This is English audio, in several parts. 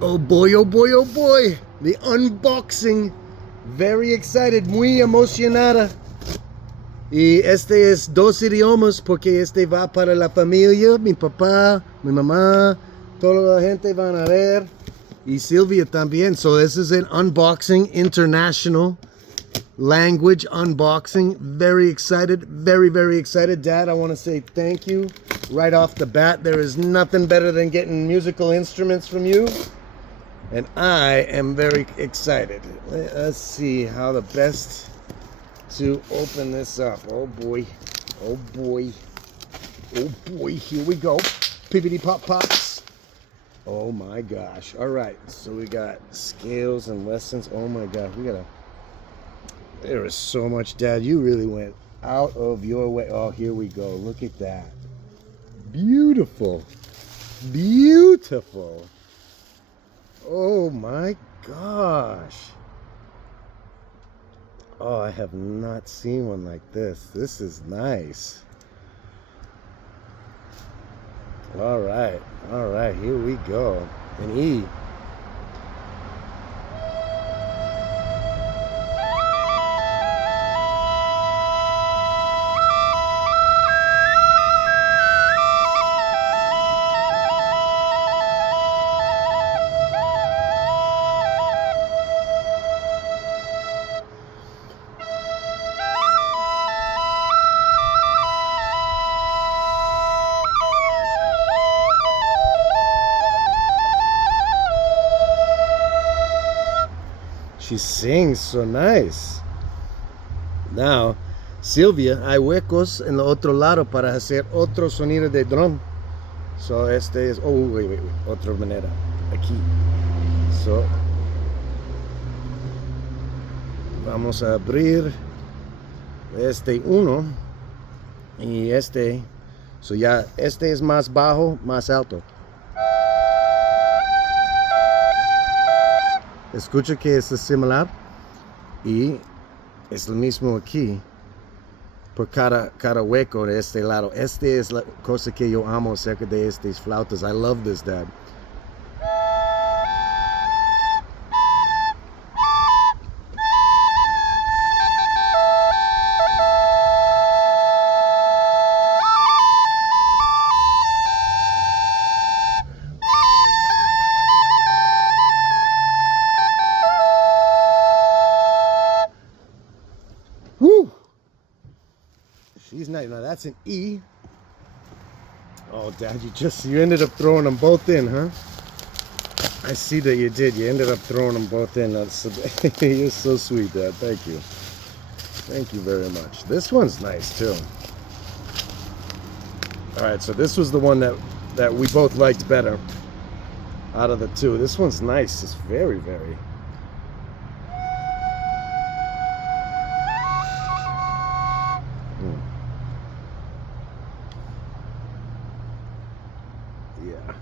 Oh boy, oh boy, oh boy. The unboxing. Very excited, muy emocionada. Y este es dos idiomas porque este va para la familia, mi papá, mi mamá, toda la gente van a ver. Y Silvia también. So this is an unboxing, international language unboxing. Very excited, very, very excited. Dad, I want to say thank you right off the bat. There is nothing better than getting musical instruments from you. And I am very excited. Let's see how the best to open this up. Oh boy, oh boy, oh boy, here we go. Pippity pop pops. Oh my gosh. All right, so we got scales and lessons. Oh my gosh, there is so much, Dad. You really went out of your way. Oh, here we go. Look at that. Beautiful. Beautiful. Oh my gosh. Oh, I have not seen one like this. This is nice. All right, here we go. An E. She sings so nice. Now, Silvia, hay huecos en el otro lado para hacer otro sonido de drum. So, este es, oh, wait, otra manera. Aquí. So, vamos a abrir este uno y este. So, ya, este es más bajo, más alto. Escucha que es similar y es lo mismo aquí por cada hueco de este lado. Este es la cosa que yo amo acerca de estas flautas. I love this, Dad. Woo! She's nice. Now that's an E. Oh, Dad, you ended up throwing them both in, huh? I see that you did. You ended up throwing them both in. You're so sweet, Dad. Thank you. Thank you very much. This one's nice too. All right, so this was the one that we both liked better out of the two. This one's nice. It's very, very. Yeah.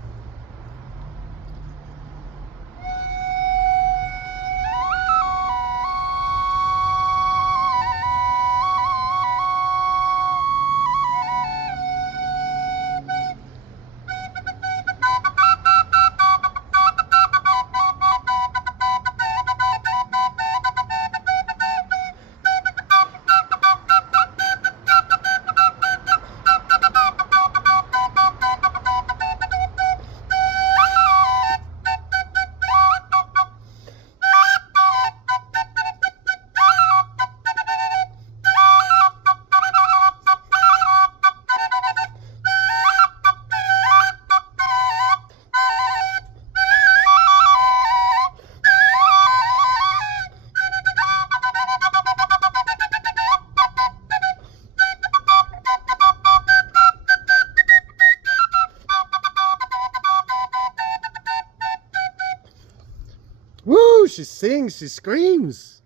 Woo! She sings, she screams.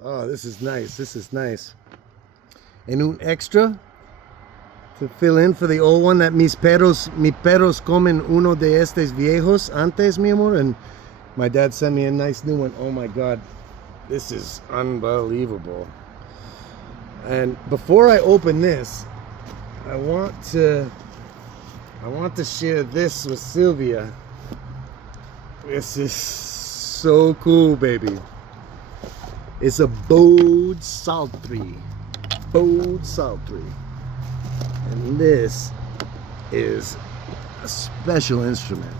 Oh, this is nice. This is nice. And un extra to fill in for the old one that mis perros comen uno de estos viejos antes, mi amor. And my dad sent me a nice new one. Oh my God, this is unbelievable. And before I open this, I want to share this with Sylvia. This is so cool, baby. It's a bowed saltry. Bowed saltry. And this is a special instrument.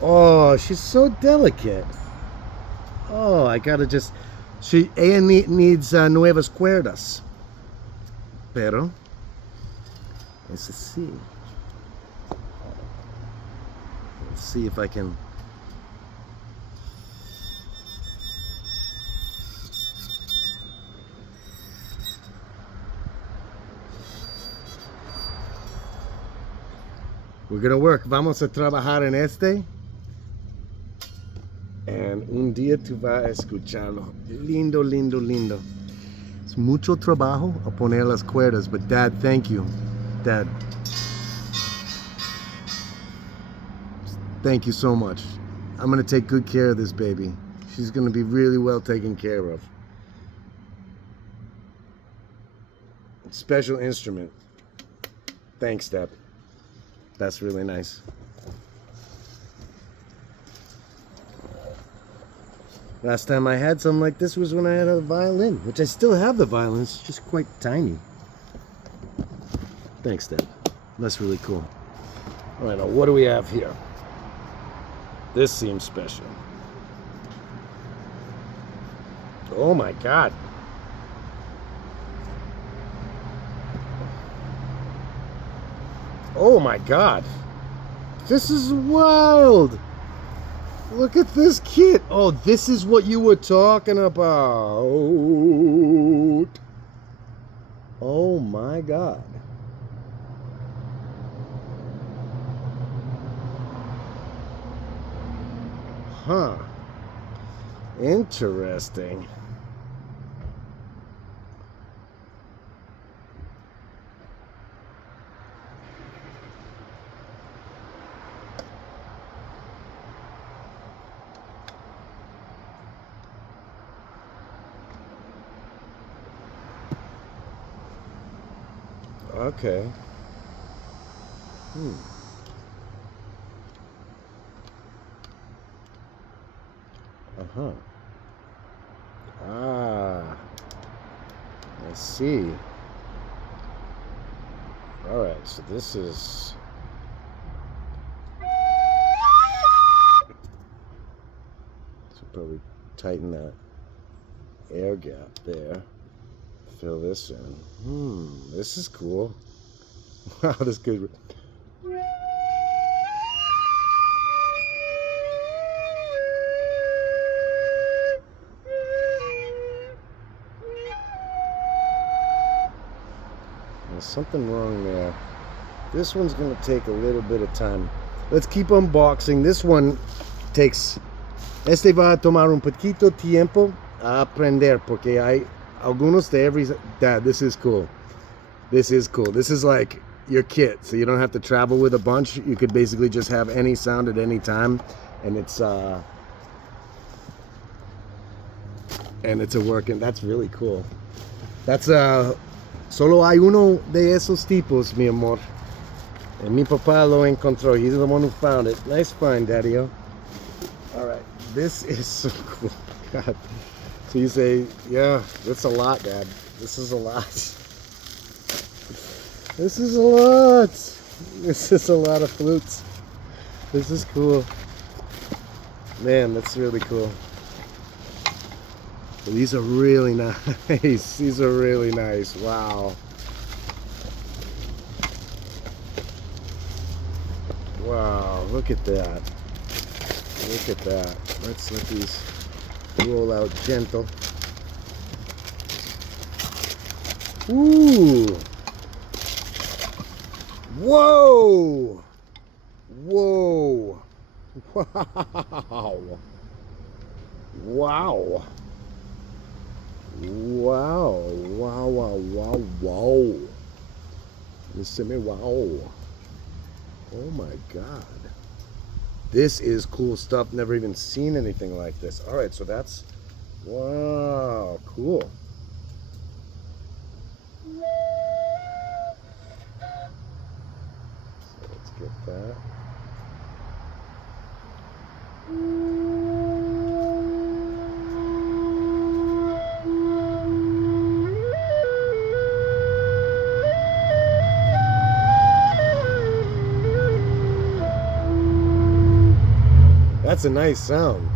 Oh, she's so delicate. Oh, I gotta just... ella needs nuevas cuerdas. Pero, es así. Let's see if I can... We're gonna work. Vamos a trabajar en este. And un día tú vas a escucharlo. Lindo, lindo, lindo. Es mucho trabajo a poner las cuerdas, but Dad, thank you. Dad. Thank you so much. I'm gonna take good care of this baby. She's gonna be really well taken care of. Special instrument. Thanks, Dad. That's really nice. Last time I had something like this was when I had a violin, which I still have the violin, it's just quite tiny. Thanks, Dad. That's really cool. All right, now what do we have here? This seems special. Oh my God. Oh my God. This is wild. Look at this kit. Oh, this is what you were talking about. Oh my God. Huh. Interesting. Okay. Uh-huh. Ah. I see. All right, so this is... So probably tighten that air gap there. Fill this in. This is cool. Wow, this could... There's something wrong there. This one's going to take a little bit of time. Let's keep unboxing. This one takes... Este va a tomar un poquito tiempo a aprender porque hay algunos de every... Dad, this is cool. This is cool. This is like your kit, so you don't have to travel with a bunch. You could basically just have any sound at any time, and it's a working. That's really cool. That's solo hay uno de esos tipos, mi amor. And mi papá lo encontró. He's the one who found it. Nice find, Daddy-o. All right, this is so cool. God. So you say, yeah, that's a lot, Dad. This is a lot. This is a lot. This is a lot of flutes. This is cool. Man, that's really cool. Well, these are really nice. These are really nice. Wow. Wow, look at that. Look at that. Let's let these roll out gentle. Ooh. Whoa! Whoa! Wow! Wow! Wow! Wow! Wow! Wow! Wow! Listen to me! Wow! Oh my God! This is cool stuff. Never even seen anything like this. All right, so that's wow! Cool. Get that. That's a nice sound.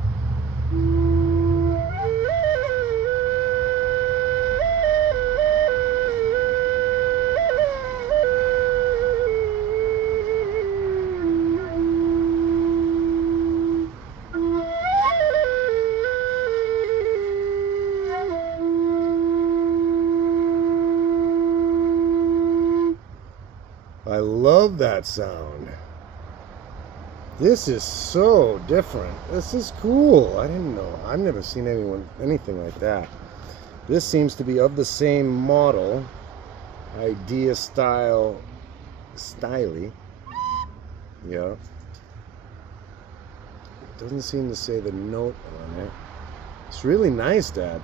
I love that sound. This is so different. This is cool. I didn't know. I've never seen anything like that. This seems to be of the same model, idea styly. Yeah. It doesn't seem to say the note on it. It's really nice, Dad.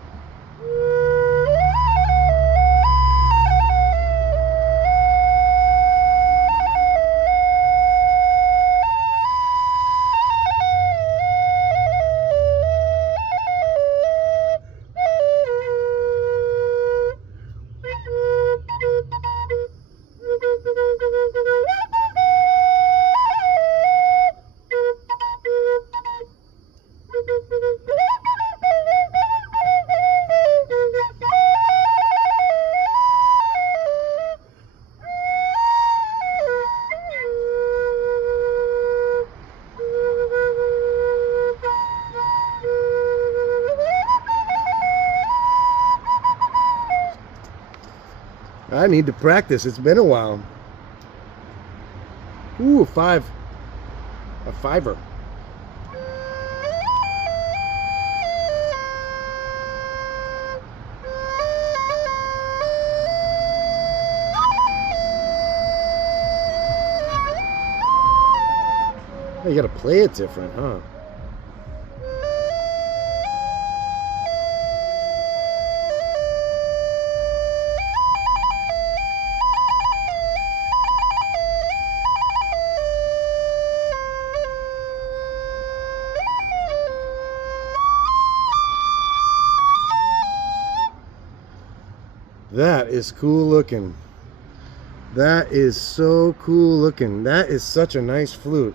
I need to practice. It's been a while. Ooh, a fiver. You gotta play it different, huh? That is cool looking. That is so cool looking. That is such a nice flute.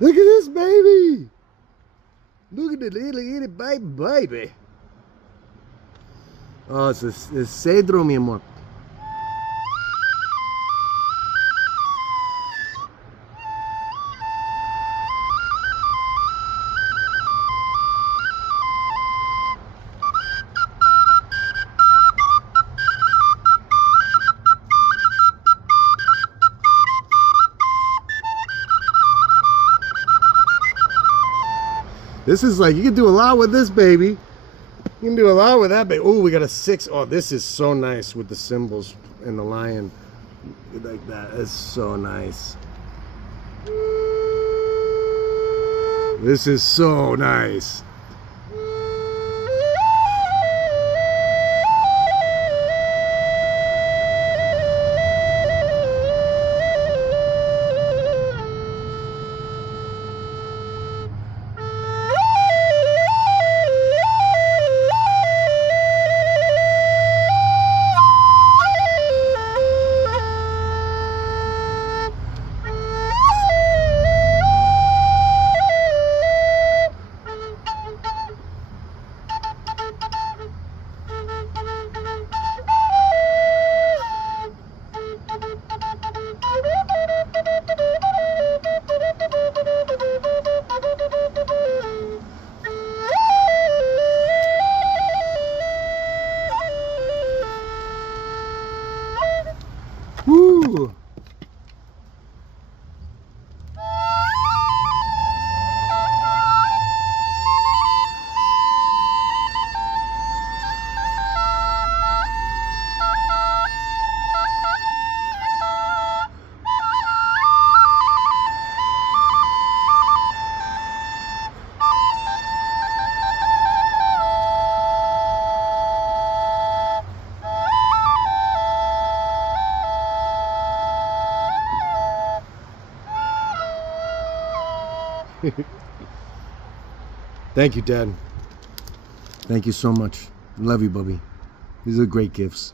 Look at this baby. Look at the little itty baby. Oh, it's cedro, mi amor. This is like, you can do a lot with this baby. You can do a lot with that baby. Oh, we got a 6. Oh, this is so nice with the cymbals and the lion. Like that. It's so nice. This is so nice. Woo! Thank you, Dad. Thank you so much. Love you, Bubby. These are great gifts.